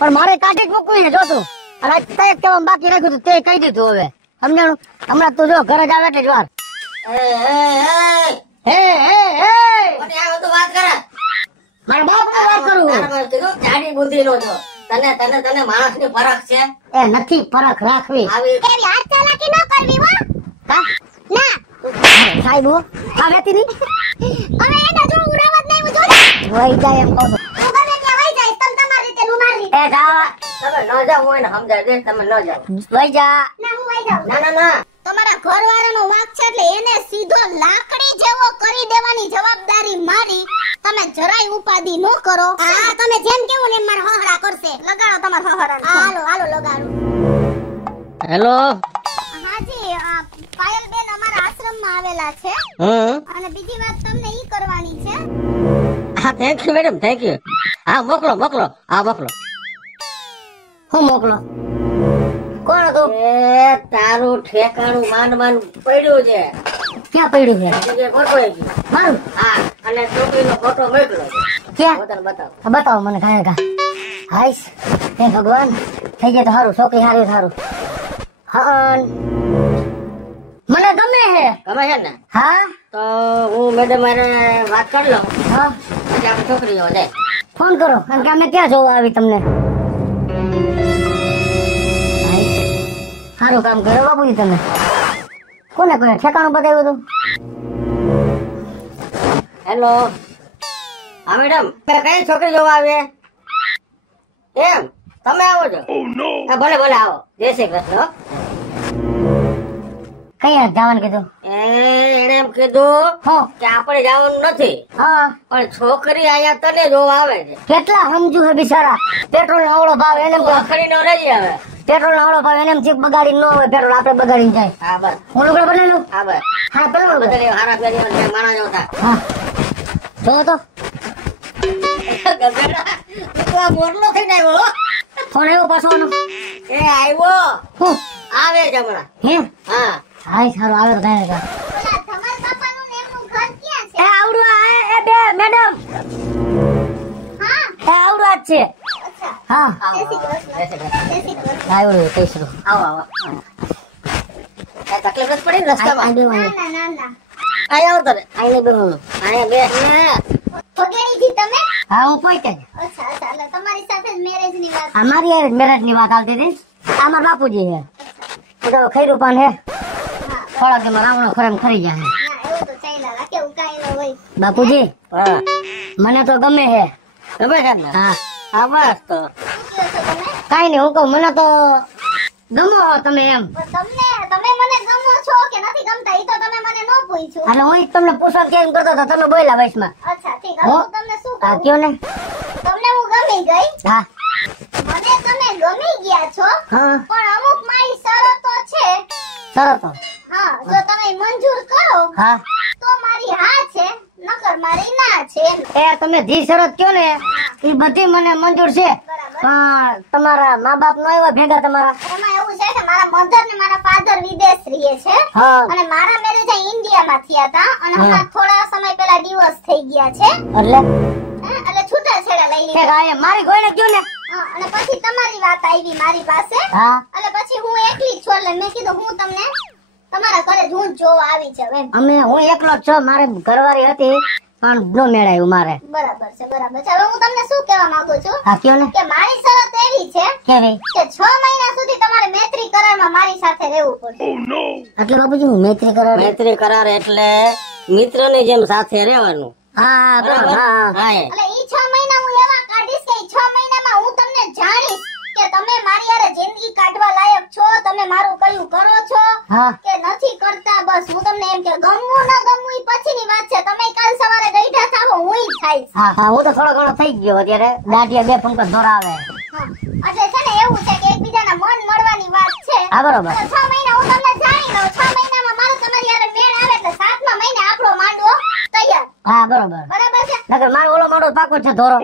પણ મારે કાઢી જ મૂકવી છે જો તું. અને તે કેવા બાકી રાખ્યું તું તે કહી દીધું હવે સમજાણું. હમણાં તું જો ઘરે જ આવે એટલે જ વાર. મને આ બધું વાત કરે. મારા બાપ વાત કરું. જાડી બુદ્ધિ નો છો. તને માણસ ની ફરક છે. એ નથી ફરક રાખવી. એવી હાથ ચાલાકી ન કરવી હો. હા ના સાહેબ હો આ વેતી ની હવે એને જો ઉડાવત નહીં હું જો વઈ જાય એમ કહું છું. તું ગમે ત્યાં વઈ જાય તમ તમારી રીતે હું મારી રીતે. એ જા તમે ન જાવ હોય ને સમજાય દે. તમે ન જાવ. વઈ જા. ના હું વઈ જાઉં. ના તમારા ઘરવાળાનો વાંક છે એટલે એને સીધો લાકડી જેવો કરી દેવાની જવાબદારી મારી. તમે જરાય ઉપાધિ ન કરો. હા તમે જેમ કેવું ને એમ મારા હહડા કરશે. લગાડો તમારા હહડા. હાલો લગાડો. હેલો હાજી પાયલબેન અમારા આશ્રમમાં આવેલા છે અને બીજી વાત તમને ઈ કરવાની છે. હા thank you madam thank you. હા મોકલો હા મોકલો. હું મોકલો કોણ હતું? એ તારું ઠેકાણું માંડ પડ્યું છે. ક્યાં પડ્યું છે? જગ્યાએ ફોટો આવી ગયો. મારું હા અને છોકરીનો ફોટો મોકલો. ક્યાં? બતાવ બતાવો મને કાંઈ હાઈશ હે ભગવાન થઈ જાય તો સારું. છોકરી સારી સારું. હા મને ગમે હે. ગમે છે ને? હા તો હું મેડમ મારે વાત કરી લઉં. હા એટલે આપણે છોકરીઓ જાય. ફોન કરો કારણ કે અમે ક્યાં જોવા આવી તમને. સારું કામ કરો બાબુજી તમે. કોને ઠેકાણું બતાવ્યું હતું? હેલો હા મેડમ કઈ છોકરી જોવા આવે એમ? તમે આવો છો? હા ભલે આવો. જય શ્રી કૃષ્ણ. કઈ જવાનું કીધું? એને એમ કીધું કે આપણે જવાનું નથી હા પણ છોકરી અહીંયા તને જોવા આવે છે. કેટલા સમજુ હે બિચારા. પેટ્રોલ નો આવડો ભાવ એને ખરી નો રહી આવે. પેટ્રોલ નો આવડો ભાવ એને ચીક બગાડી ન હોય. પેટ્રોલ આપણે બગાડીને જાય. હા બસ હું લોકો બનેલું. હા બસ હા પેલો બધા હારા પેલી માણા જોતા. હા જો તો મોરલો થઈને આવ્યો. ફોન આવ્યો પાછો એ આવ્યો હું આવે જ હમણાં. હે હા હાય સારું આવે તો થાય. ઓલા ધમાલ બાપાનું ને એમનું ઘર ક્યાં છે? એ આવડું એ બે મેડમ હા એ આવડું જ છે. અચ્છા હા જય શ્રી કૃષ્ણ. જય શ્રી કૃષ્ણ. આવડું કહીશું. આવો કઈ તકલીફ નથી પડી ને રસ્તામાં? ના અહીં આવો તમે. આઈને બેહું. અહીંયા બે ભગેણીથી તમે? હા હું પહોંચે જ. અચ્છા એટલે તમારી સાથે જ મેરેજ ની વાત. અમારી મેરેજ ની વાત આવતી હતી. અમાર બાપુજી હે તો ખૈરું પાન હે થોડાક એમાં રાવણો ખરેમ ખરી જાય. ના એવું તો ચાલ્યા રાખે એવું કાંઈ ન હોય. બાપુજી હા મને તો ગમે હે. તમે છે ને? હા હા બસ તો શું કહો છો તમે? કઈ નઈ હું કહું મને તો ગમો તમે એમ. પણ તમે મને ગમો છો કે નથી ગમતા ઈ તો તમે મને ન પૂછ્યું. એટલે હું તમને પૂછવા કેમ કરતો હતો તમે બોલ્યા વયસમાં. અચ્છા ઠીક હવે હું તમને શું હા કહું? કયો ને. તમને હું ગમી ગઈ. હા મને તમે ગમી ગયા છો હા પણ અમુક મારી શરતો છે. સરસ. હા જો તમે મંજૂર કરો હા તો મારી હા છે નકર મારી ના છે. એ તમે જી શરત કયો ને એ બધી મને મંજૂર છે. પણ તમારા મા બાપ નો આવ્યા ભેગા તમારા? એમાં એવું છે કે મારા મધર ને મારા ફાધર વિદેશ રહે છે હા અને મારા મેરેજ ઇન્ડિયામાં થયા હતા અને હમણાં થોડા સમય પહેલા ડિવોર્સ થઈ ગયા છે. એટલે છૂટાછેડા લઈ લીધા. મારી ગોળે ગયો ને. હા, અને પછી તમારી વાત આવી મારી પાસે હા એટલે પછી હું એકલી જ છું એટલે મેં કીધું હું તમને તમારા ઘરે જ હું જોવા આવી જાવ એમ. હું એકલો જ છું. મારે ઘરવાળી હતી પણ નો મેળાયું મારે. બરાબર છે હવે હું તમને શું કહેવા માંગુ છું હા કયો ને. કે મારી શરત એવી છે કેવી? કે 6 મહિના સુધી તમારે મૈત્રી કરારમાં મારી સાથે રહેવું પડશે. એટલે બાબુજી હું મૈત્રી કરાર. મૈત્રી કરાર એટલે મિત્ર ની જેમ સાથે રહેવાનું. હા બરાબર. હા હા એટલે ઈ 6 મહિના હું એવા કાઢીશ કે 6 મહિનામાં હું તમને જાણીશ કે તમે મારી હારે જિંદગી કાઢવા લાયક છો, તમે મારું કયું કરો છો હા કે નથી કરતા. બસ હું તમને એમ કે ગમવું ન ગમવું ઈ પછીની વાત છે. તમે કાલ સવારે ગઈઢા થાવો હું ઈ થાઈશ. હા હું તો થોડો ઘણો થઈ ગયો અત્યારે. દાંડિયા બે પંકજ દોરાવે. હા એટલે છે ને એવું છે કે એકબીજાના મન મળવાની વાત છે. હા બરોબર. 6 મહિના હું તમને જાણી લઉં. 6 મહિનામાં મારે તમારી હારે મેળ આવે એટલે 7મા મહિને આપણો માંડવો તૈયાર. હા બરોબર. બરાબર છે? નકર મારો ઓલો મોડો પાકો છે ધોરો.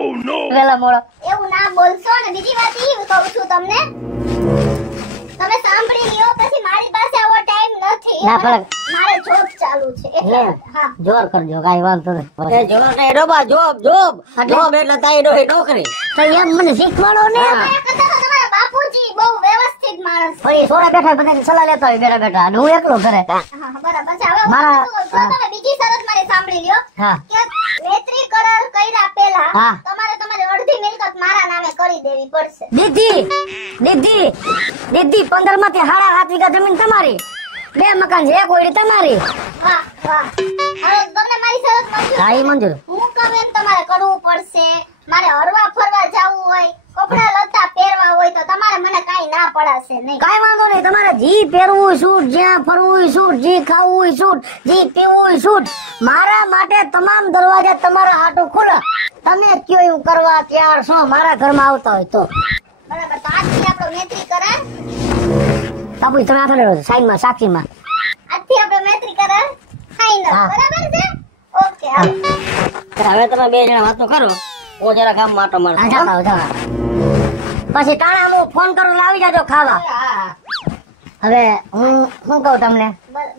વેલા મોડો. એવું ના બોલશો. અને બીજી વાત ઈ કહું છું તમને, તમે સાંભળી લ્યો પછી મારી પાસે આવો ટાઈમ નથી. ના પડે. મારે જોબ ચાલુ છે એટલે હા જોર કરજો કાઈ વાંધો નહીં. જોબ એટલે તારી નોકરી. તો એમ મને શીખવાડો ને. તમારા કરતા તો તમારા બાપુજી બહુ વ્યવસ્થિત માણસ. પછી સોડા બેઠા બધાની સલાહ લેતા હોય બેઠા બેઠા અને હું એકલો ઘરે. હા, બરાબર છે. હવે હું મારા- શું કહું છું, તમે બીજી શરત મારી સાંભળી લ્યો હા કે મૈત્રી કરાર કર્યા પહેલા હા. તમારે તમારી અડધી મિલકત મારા નામે કરી દેવી પડશે. દીદી 15 માંથી 7.5 વીઘા જમીન તમારી, 2 મકાન છે, 1 ઓયડી તમારી. વાહ વાહ. હવે તમને મારી શરત મંજૂર હા, ઈ મંજૂર. હું કહું એમ તમારે કરવું પડશે. મારે હરવા ફરવા જવું હોય, કપડા લત્તા પહેરવા હોય તો તમારે મને કાઈ ના પડાશે નહીં. કાઈ વાંધો નહીં, તમારે જી પહેરવું હોય સૂટ, જ્યાં ફરવું હોય સૂટ, જી ખાવું હોય સૂટ, જી પીવું હોય સૂટ. મારા માટે તમામ દરવાજા તમારા હાટુ ખુલ્લા. તમે કયો એવું કરવા તૈયાર છો મારા ઘરમાં આવતા હોય તો. બરાબર. તો આજથી આપણો મૈત્રી કરાર, બાપુ તમે આ થયેલો સાઈડમાં સાક્ષીમાં. આજથી આપણો મૈત્રી કરાર ફાઇનલ. હા. બરાબર છે? ઓકે. હાલો. હવે તમે 2 જણા વાતો કરો, હું જરા ગામ માટો મારું. હા, જાઓ, જાઓ. પછી ટાણા હું ફોન કરું એટલે આવી જાજો ખાવા. હા. હવે હું શું કહું તમને,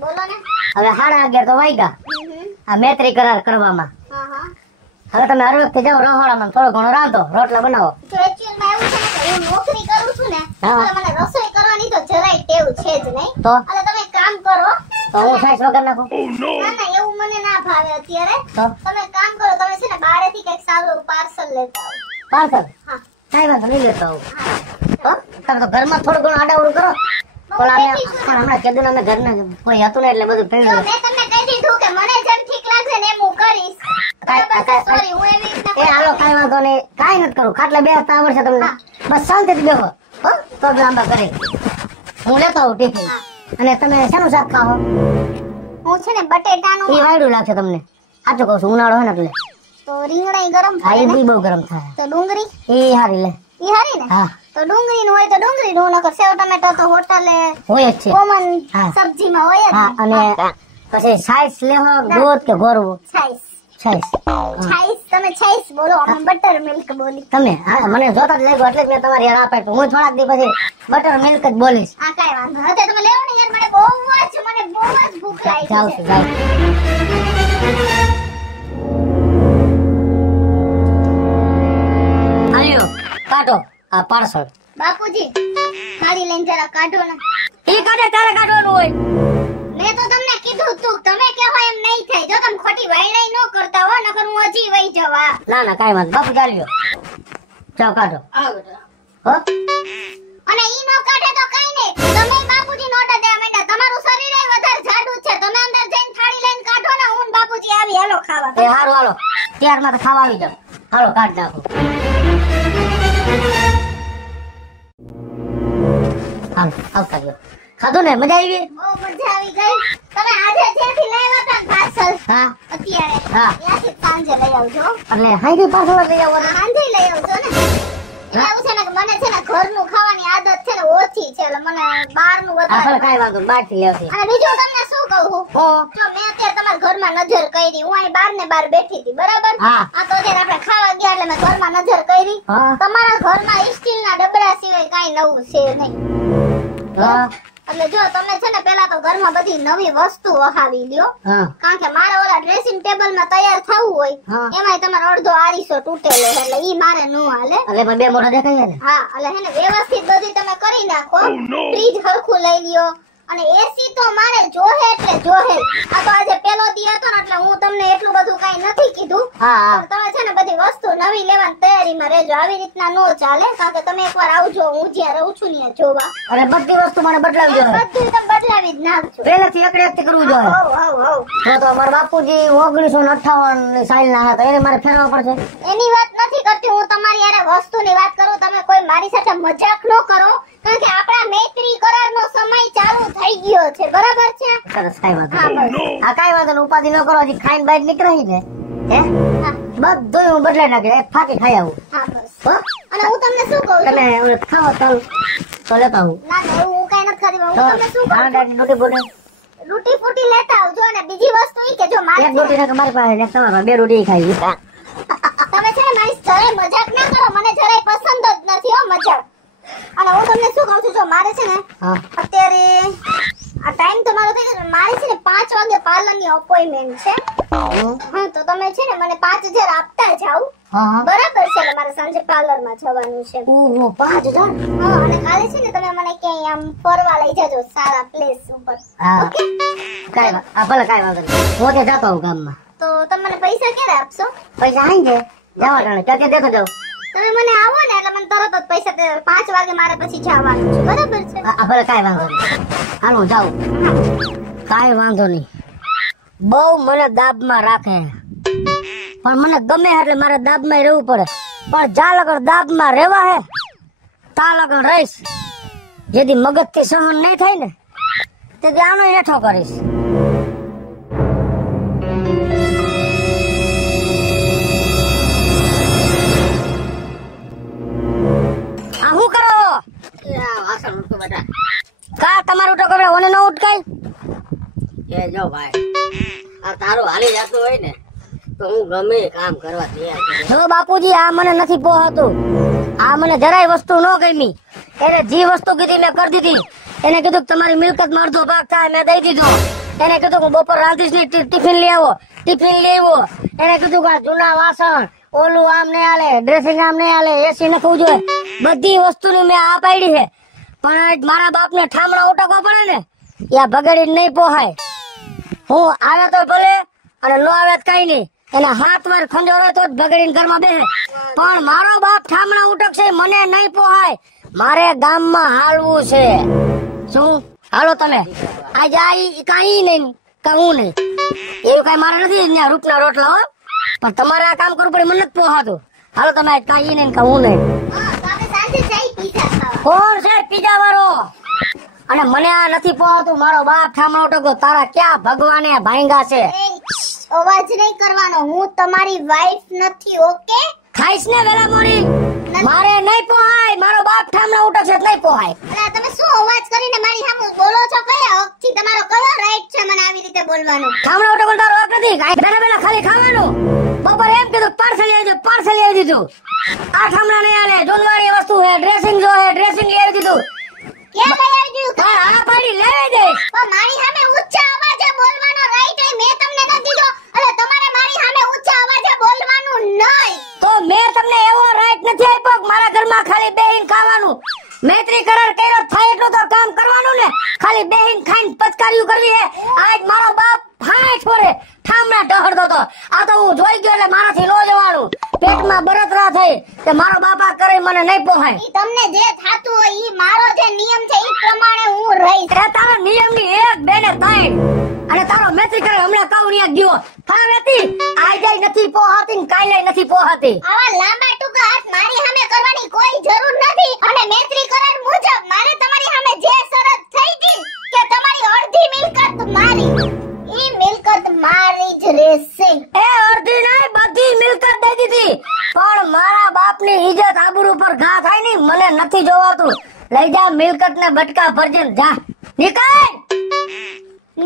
બોલો ને. હવે 11:30 તો વાગ્યા આ મૈત્રી કરાર કરવામાં. હા હા. હવે તમે હર વખતે જાઓ રહોડામાં થોડો ઘણો રાંધો, રોટલા બનાવો. જો એકચ્યુઅલમાં એવું છે ને કે હું નોકરી કરું છું ને, હા. એટલે મને રસોઈ કરવાની તો જરાય ટેવ છે જ નહીં. તો એટલે તમે એક કામ કરો. તો હું સાઈઝ વગર નાખું. ના ના, એવું મને ના ભાવે અત્યારે. તો તમે એક કામ કરો, તમે છે ને બહારેથી કંઈક સારું પાર્સલ લેતા આવો. પાર્સલ હા. કાંઈ વાંધો નહીં, લેતો આવું. હા. તમે તો ઘરમાં થોડું ઘણું આડાવડું કરો. હું ઓલા અમે બેઠી છું. પણ હમણાં કીધું ને અમે ઘરના કોઈ હતું ને એટલે બધું જો પીડ્યું. મેં તમને કહી દીધું કે મને જેમ ઠીક લાગશે ને એમ હું કરીશ. બરાબર છે? Sorry, હું એવી રીતના એ હાલો, કાંઈ વાંધો નહીં, કાંઈ નથી કરું. ખાટલે બેસતા આવડશે તમને. બસ શાંતિથી બેહો. હો? તો જ આંબા કરી હું લેતો આવું ટિફિન. અને તમે શાનું શાક ખાઓ? હું છે ને બટેટાનું, એ વાયડું લાગશે તમને. સાચું કહું છું, ઉનાળો હોય ને એટલે. તો રીંગણાઈ ગરમ હા, થાય એ ને, બી બહુ ગરમ થાય. તો ડુંગળી એ હારી લે. ઈ હારી ને. હા, તો ડુંગળીનું હોય તો ડુંગળીનું, નકર સેવ ટમેટો તો હોટલે હોય જ છે. કોમન હા. સબ્જીમાં હોય જ હા, ને. અને પછી સાઈઝ લેવો, દૂધ કે ગોરવું? છાઈસ. સાઈઝ. છાઈસ, તમે છાઈસ બોલો, અમે બટર મિલ્ક બોલી. તમે હા, મને જોતા જ લાગ્યું એટલે જ મેં તમારી હાર પાડી. હું થોડાક દી પછી બટર મિલ્ક જ બોલીશ. આ કાંઈ વાંધો નથી. તમે લેવો ને યાર, મને બહુ જ ભૂખ લાગી જાઉં છે. છું, જાઉં છું. હાલ્યો, કાઢો આ પાર્સલ. બાપુજી, થાળી લઈને જરા કાઢો ને. એ કાઢે તારે કાઢવાનું હોય. મેં તો તમને કીધું તું, તમે કહો એમ નહીં થાય. જો તમે ખોટી વાયડાઈ ન કરતા હો, નકર હું હજી વહી જવા. ના ના, કાંઈ વાંધો. બાપુ ચાલ્યો, જાઓ કાઢો. આવો બેટા. હો, અને ઈ નો કાઢે તો કાઈ નહીં. તમે બાપુજી નોટા દેવા માંડ્યા. તમારું શરીર ય વધારે જાડું છે. તમે અંદર જઈને થાળી લઈને કાઢો ને, હું ને બાપુજી આવી. હાલો ખાવા. એ હારું, હાલો. ત્યારમાં તો ખાવા આવી જાઓ. હાલો, કાઢ નાખો. હાલો, આવતા ગયો. ખાધું ને? મજા આવી? બહુ મજા આવી ગઈ. તમે આજે જ્યાંથી લાવ્યા હતા ને પાર્સલ, હા, અત્યારે હા. ત્યાંથી જ સાંજે લઈ આવજો. એટલે હાઈડી પાર્સલ લઈ આવવાનું. સાંજે લઈ આવજો ને. એવું છે ને કે મને છે ને ઘરનું ખાવાની આદત છે ને ઓછી છે, એટલે મને બહારનું હા, વધારે. ભલે કાંઈ વાંધો નહીં, બહારથી લેવતી. અને બીજું તમને શું કહું, હો, જો મેં અત્યારે તમારા ઘરમાં નજર કરી, હું અહીં બાર ને બાર બેઠી હતી, બરાબર? હા. આ તો અત્યારે આપણે ખાવા ગયા એટલે મેં ઘરમાં નજર કરી. હા. તમારા ઘરમાં સ્ટીલના ડબલા સિવાય કાંઈ નવું છે નહીં. હા, એટલે જો તમે છે ને પેલા તો ઘરમાં બધી નવી વસ્તુ વહાવી લ્યો. હા. કારણ કે મારે ઓલા ડ્રેસિંગ ટેબલ માં તૈયાર થવું હોય, હા. એમાંય તમારો અડધો આરીસો તૂટેલો છે, એટલે ઈ મારે ન હાલે. એટલે એમાં 2 મોઢા દેખાય ને. હા, એટલે હે ને વ્યવસ્થિત બધું તમે કરી નાખો. ફ્રીજ હરખું લઈ લ્યો. અને એસી તો મારે જોહે એટલે જોહે. આ તો આજે પેલો દી હતો ને એટલે હું તમને એટલું બધું કાઈ નથી કીધું. હા, હા. પણ તમે છે ને બધી વસ્તુ નવી લેવાની તૈયારીમાં રહેજો. આવી રીતના નો ચાલે, કારણ કે તમે એકવાર આવજો, હું જ્યાં રહું છું ત્યાં જોવા. અને બધી વસ્તુ મને બદલાવી જોઈએ. બધું તમે બદલાવી જ નાખજો. પહેલેથી એકડે કરવું જોઈએ. હવ હવ હવ. તો મારા બાપુજી 1958 સાલ ના હતા, એને મારે ફેરવવા પડશે. એની વાત નથી કરતી હું, તમારી યારે વસ્તુની વાત કરું. તમે કોઈ મારી સાથે મજાક ન કરો, કારણ કે આપણા મૈત્રી કરારનો સમય ચાલુ થઈ ગયો છે, બરાબર છે? સરસ, કાંઈ વાંધો હા, નહીં. બસ. આ કાંઈ વાંધો નહીં, ઉપાધિ ન કરો. હજી ખાઈને બહાર નીકળાય ને, હે હા, બધું હું બદલાઈ નાખી, એક ફાકી ખાઈ આવું. હા, બસ. હો, અને હું તમને શું કહું છું? તમે ઓલે ખાઓ ચાલુ તો લેતા આવું. ના ના, એવું હું કાંઈ નથી કરતી. તો હું તમને શું કહું છું? આંડાની રોટી બોટે રૂટી ફૂટી લેતા આવજો. અને બીજી વસ્તુ ઈ કે જો એક મારી રોટી નાખે મારી પાસે, એક તમારા 2 રોટી ખાઈ. તમે છે ને મારી જરાય મજાક ના કરો. મને જરાય પસંદ જ નથી હો મજાક. અને હું તમને શું કહું છું, જો મારે છે ને હા, અત્યારે આ ટાઈમ તો મારો થઈ ગયો. મારે છે ને 5 વાગે પાર્લરની અપોઇન્ટમેન્ટ છે. હમ. હા, તો તમે છે ને મને 5000 આપતા જાવ. હા. બરાબર છે, એટલે મારે સાંજે પાર્લર માં જવાનું છે. ઓહો 5000. હા, અને કાલે છે ને તમે મને ક્યાંય આમ ફરવા લઈ જજો સારા પ્લેસ ઉપર. હા. ઓકે? ભલે કાંઈ વાંધો નહીં. હું તે જતો હું ગામમાં. તો તમે મને પૈસા ક્યારે આપશો? પૈસા આઈ છે જવા ટાણે ક્યાં દેખો જાવ. તમે મને આવો ને એટલે મને તરત જ પૈસા 5 વાગે મારે પછી જવાનું છે. બરાબર છે? ભલે કાંઈ વાંધો નહીં. હાલ હું જાઉં. કાંઈ વાંધો નહીં. બહુ મને દાબમાં રાખે પણ મને ગમે એટલે મારે દાબમાં રહેવું પડે. પણ જા લગર દાબમાં રહેવા હે તા લગર રહીશ. જેથી મગજથી સહન નહીં થાય ને તેથી આનો હેઠો કરીશ. આ શું કરો? વાસણ ઉઠો બેટા. કા તમારું તો કરે ઓને ન ઉઠકાય? એ જો ભાઈ, આ તારું હાલી જતું હોય ને તો હું ગમે એ કામ કરવા તૈયાર છું. જો બાપુજી આ મને નથી પોહાતું. આ મને જરાય વસ્તુ ન ગમી. એને જે વસ્તુ કીધી મેં કરી દીધી. એને કીધું કે તમારી મિલકત માં અડધો ભાગ થાય મેં દઈ દીધો. એને કીધું કે બપોર રાંધીશ ની ટિફિન લઈ આવો. ટિફિન લઈ આવ્યો. એને કીધું કે આ જૂના વાસણ ઓલું આમ નહીં હાલે, ડ્રેસિંગ આમ નહીં હાલે, એસી નખવું જોઈએ. બધી વસ્તુની મેં આ પાડી છે. પણ આજ મારા બાપ ને ઠામડા ઉટકવા પડે ને યા બગાડી નહીં પોહાય. હું આવે તો ભલે અને ન આવે તો કઈ નહીં. એને 7 વાર ખંજોરો તો જ બગડીને ઘરમાં બેસે. પણ મારો બાપ ઠામણા ઉટકશે મને નહીં પોહાય. મારે ગામમાં હાલવું છે. શું હાલો તમે આજ આઈ કઈ નહીં કહું નહીં એવું કઈ મારે નથી. ત્યાં રૂપના રોટલા હો પણ તમારે આ કામ કરવું પડે મને નથી પોહાતું. હાલો તમે આજ કઈ નહીં કહું નહીં. હા, તો આપણે સાંજે જઈ પીઝા ખાવા. કોણ છે પીઝા વાળો? અને મને આ નથી પોહાતું. મારો બાપ ઠામણા ઉટકો તારા ક્યાં ભગવાને ભાંગા છે. એ, અવાજ નહીં કરવાનો. હું તમારી વાઈફ નથી. ઓકે? ખાઈશ ને વેલા મોડી. મારે નહીં પોહાય. મારો બાપ ઠામણા ઉટકશે નહીં પોહાય. અલા, તમે શું અવાજ કરીને મારી સામે બોલો છો? કયા હકથી? તમારો કયો રાઈટ છે મને આવી રીતે બોલવાનો? ઠામણા ઉટકો તારો હક નથી. બેલા બેલા ખાલી ખાવાનું. બપોર એમ કીધું પાર્સલ આવી દીધું. પાર્સલ આવી દીધું. આ ઠામણા નહીં હાલે. જૂનવાણી વસ્તુ હે. ડ્રેસિંગ જો હે. ડ્રેસિંગ લઈ આવી દીધું. ક્યાં લઈ આવી દીધું? હા પાડી લેવી દઈશ. પણ મારી સામે ઊંચા અવાજે બોલવાનો રાઈટ એ મેં તમને નથી દીધો. એટલે તમારે મારી સામે ઊંચા અવાજે બોલવાનું નહીં. તો મેં તમને એવો રાઈટ નથી આપ્યો કે મારા ઘરમાં ખાલી બેહીન ખાવાનું. મૈત્રી કરાર કર્યો થાય એટલું તો કામ કરવાનું ને. ખાલી બેહીન ખાઈને પચકારીયું કરવી હે. આજ મારો બાપ ફાય છોરે ઠામણા ટહરતો તો. આ તો હું જોઈ ગયો એટલે મારાથી નો જવાનું. પેટમાં બળતરા થઈ કે મારો બાપા કરે મને નહીં પોહાય. ઈ તમને જે થાતું હોય ઈ મારો જે નિયમ છે ઈ પ્રમાણે હું રહીશ. એ તારો નિયમની 1 2 ને 3 અને તારો મૈત્રી કરે હમણાં કાવડિયા ગયો ફાવેતી આઈ જાય નથી પોહાતી ને કાલે નથી પોહાતી. આવા લાંબા ટૂંકા હાથ મારી સામે કરવાની કોઈ જરૂર નથી. અને મૈત્રી કરાર મુજબ મારે તમારી સામે જે શરત થઈ હતી કે તમારી અડધી મિલકત મારી, ઈ મિલકત મારી જ રહેશે. એ અડધી નહીં બધી મિલકત દઈ દીધી. પણ મારા બાપની ઇજ્જત આબરૂ પર ઘા થાય ને મને નથી જોવાતું. લઈ જા મિલકત ને બટકા ભરજે ને જા નીકળ.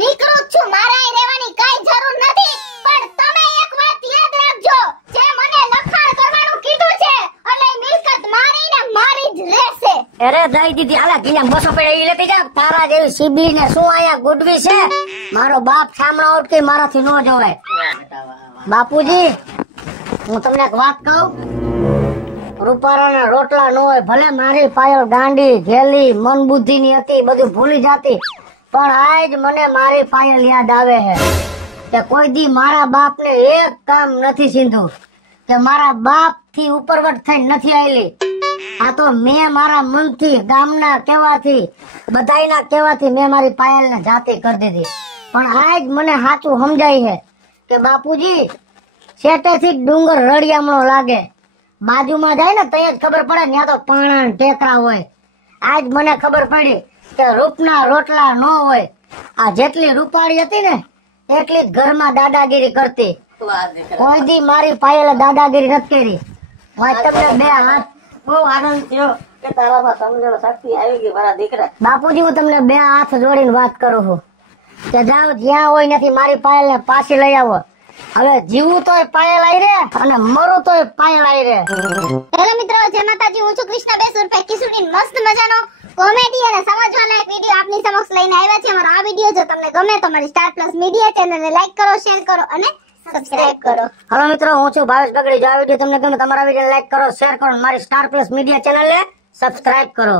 નીકળું જ છું. મારે અહીં રહેવાની કાંઈ જરૂર નથી. પણ તમે એક વાત યાદ રાખજો, જે મને લખાણ કરવાનું કીધું છે એટલે ઈ મિલકત મારી ને મારી જ રહેશે. અરે દઈ દીધી. હાલા ગીલા બસો પડે ઈ લેતી જા. તારા જેવી સીબી ને શું આયા ગુડવી છે. મારો બાપ ઠામણા ઉટકે મારાથી નો જોવાય. બાપુજી હું તમને એક વાત કહું. રૂપારાના રોટલા ન હોય ભલે મારી પાયલ ગાંડી ઘેલી મન બુદ્ધિ ની હતી બધું ભૂલી જાતી. પણ આજ મને મારી પાયલ યાદ આવે છે કે કોઈ દી મારા બાપ ને એક કામ નથી સીધું કે મારા બાપ થી ઉપરવટ થઈ નથી આવેલી. આ તો મેં મારા મનથી ગામના કહેવાથી બધાયના કહેવાથી મેં મારી પાયલ ને જાતે કરી દીધી. પણ આજ મને સાચું સમજાય છે કે બાપુજી શેટેથી ડુંગર રળિયામણો લાગે. બાજુમાં જાય ને ત્યાં જ ખબર પડે ત્યાં તો પાણા ને ટેકરા હોય. આજ મને ખબર પડી કે રૂપના રોટલા ન હોય. આ જેટલી રૂપાળી હતી ને એટલી જ ઘરમાં દાદાગીરી કરતી. કોઈ દી મારી પાયલે દાદાગીરી નથી કરી. હું તમને 2 હાથ બહુ આનંદ થયો કે તારામાં સમજણ શક્તિ આવી ગઈ મારા દીકરા. બાપુજી હું તમને 2 હાથ જોડીને વાત કરું છું કે જાઓ જ્યાં હોય નથી મારી પાયલ ને પાછી લઈ આવો. હવે જીવું તોય પાયલ આવી રે અને મરું તોય પાયલ આવી રે. હેલો મિત્રો, જય માતાજી. હું છું કૃષ્ણા બેસ ઉર્ફે કિશુડીન. મસ્ત મજાનો કોમેડી અને સમજવા લાયક વિડીયો આપની સમક્ષ લઈને આવ્યા છે. અમારો આ વિડીયો જો તમને ગમે તો મારી સ્ટાર પ્લસ મીડિયા ચેનલને લાઈક કરો, શેર કરો અને સબસ્ક્રાઇબ કરો. હાલો મિત્રો, હું છું ભાવેશ બગડી. જો આ વિડીયો તમને ગમે તમારા વિડીયો લાઈક કરો, શેર કરો, મારી સ્ટાર પ્લસ મીડિયા ચેનલને સબસ્ક્રાઇબ કરો.